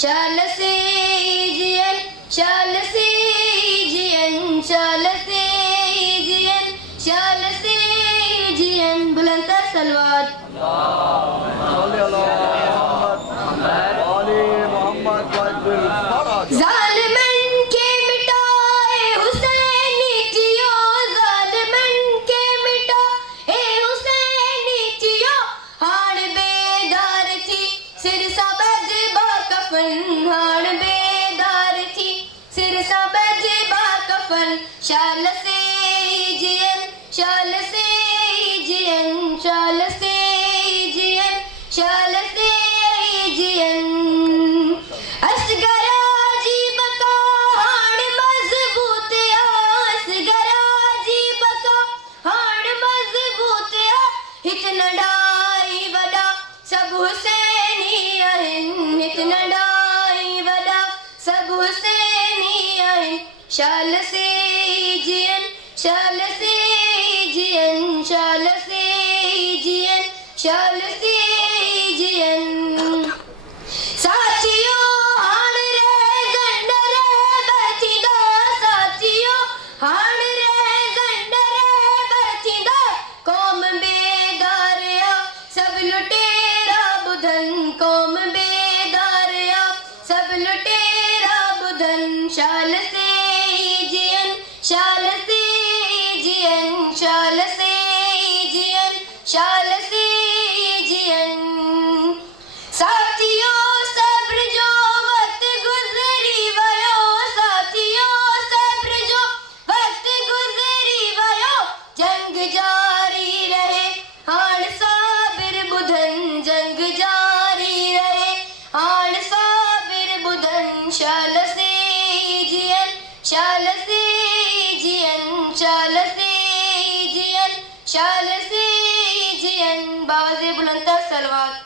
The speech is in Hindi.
शाल से जियन शाल से जियन शाल से जियन शाल से जियन बुलंद तर सलवात जालिमन के मिटाए हुसैनी जियो जालिमन के मिटाए हुसैनी जियो हाड़ बेदार थी सिर सबज बा कफन हाड़ बेदार थी सिर सबज बा कफन शाल से जियन शाल से जियन शाल से जियन शाल से जियन असगरा जी बका हाड़ मजबूत असगरा जी बका हाड़ मजबूत हित नडाई वडा सब हुसैनी आहिन हित नडाई वडा सब हुसैनी आहिन शाल से जियन शाल से जियन शाल से जियन शाल से जियन साथियों हाण रे गंड रे बरथिंदा साथियों हाण रे गंड रे बरथिंदा कौम बेदारिया सब लुटेरा बुधन कौम बेदारिया सब लुटेरा बुधन शाल से जियन शाल से जियन शाल से जियन शाल से जियन साथियों सब्र जो वक्त गुजरी वयो साथियों सब्र जो वक्त गुजरी वयो जंग जारी रहे हाण साबिर बुधन जंग जारी रहे हाण साबिर बुधन शाल से जियन शाल से जियन शाल से जियन शाल से जियन बावज़े बुलंद तर सलवात